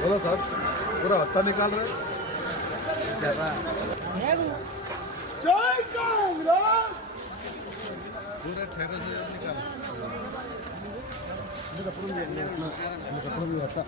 बोलो साहब पूरा हत्ता निकाल रहे जय कांग्रेस पूरे ठेके से निकाल कपड़ों भी हत्ता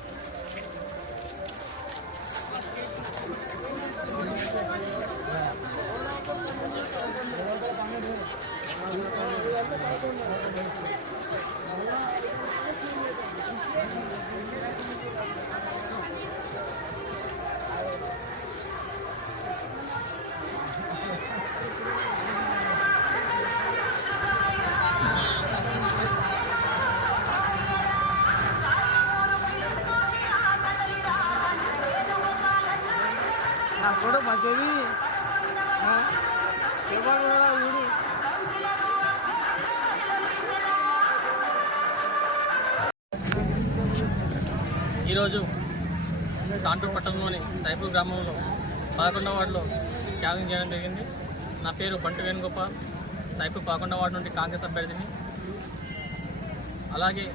కూడా మంచిది ఊడు ఈరోజు తాండూరు పట్టణంలోని సైపూర్ గ్రామంలో 11వ వార్డులో క్యాంపింగ్ చేయడం జరిగింది. నా పేరు బంటు వేణుగోపాల్, సైపూర్ 11వ వార్డు నుండి కాంగ్రెస్ అభ్యర్థిని. అలాగే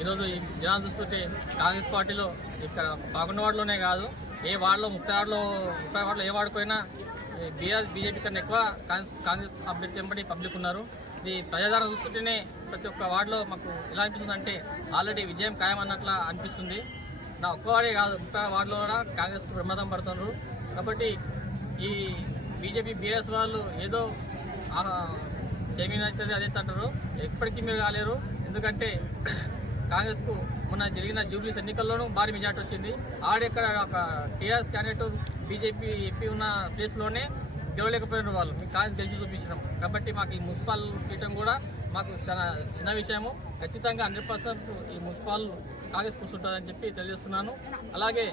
ఈరోజు ఈ జనాలు చూస్తుంటే కాంగ్రెస్ పార్టీలో ఇక్కడ 11వ వార్డులోనే కాదు, ఏ వార్డులో 30 వార్డులో ఏ వార్డుకైనా బీజేపీ కన్నా ఎక్కువ కాంగ్రెస్ అభ్యర్థి వెంబడి పబ్లిక్ ఉన్నారు. ఇది ప్రజాదరణ చూస్తుంటేనే ప్రతి ఒక్క వార్డులో మాకు ఎలా అనిపిస్తుంది అంటే ఆల్రెడీ విజయం ఖాయమన్నట్లా అనిపిస్తుంది. నా ఒక్కవాడే కాదు, 30 వార్డులో కూడా కాంగ్రెస్కి ప్రమాదం పడుతున్నారు. కాబట్టి ఈ బీజేపీ బీఆర్ఎస్ వాళ్ళు ఏదో షమీన్ అవుతుంది అదే అంటారు, ఎప్పటికీ మీరు కాలేరు. ఎందుకంటే కాంగ్రెస్కు మొన్న జరిగిన జూబ్లీస్ ఎన్నికల్లోనూ భారీ మెజార్టీ వచ్చింది. ఆడెక్కడ ఒక టీఆర్ఎస్ క్యాండిడేట్ బీజేపీ ఎంపీ ఉన్న ప్లేస్లోనే గెలవలేకపోయిన వాళ్ళు మీకు కాంగ్రెస్ గెలిచి చూపించినాం. కాబట్టి మాకు ఈ మున్సిపల్ పీఠం కూడా మాకు చాలా చిన్న విషయము. ఖచ్చితంగా 100% ఈ మున్సిపల్ కాంగ్రెస్ కూర్చుంటుందని చెప్పి తెలియజేస్తున్నాను. అలాగే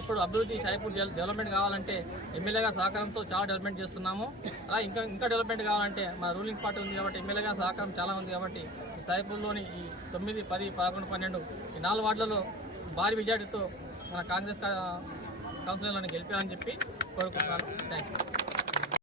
ఇప్పుడు అభివృద్ధి సైపూర్ డెవలప్మెంట్ కావాలంటే ఎమ్మెల్యేగా సహకారంతో చాలా డెవలప్మెంట్ చేస్తున్నాము. అలా ఇంకా డెవలప్మెంట్ కావాలంటే మా రూలింగ్ పార్టీ ఉంది కాబట్టి ఎమ్మెల్యేగా సహకారం చాలా ఉంది. కాబట్టి ఈ సైపూర్లోని ఈ 9, 10, 11, 12 ఈ 4 వార్డులలో భారీ మెజార్టీతో మన కాంగ్రెస్ కౌన్సిలర్లను గెలిపారని చెప్పి కోరుకుంటున్నాను. Thank you.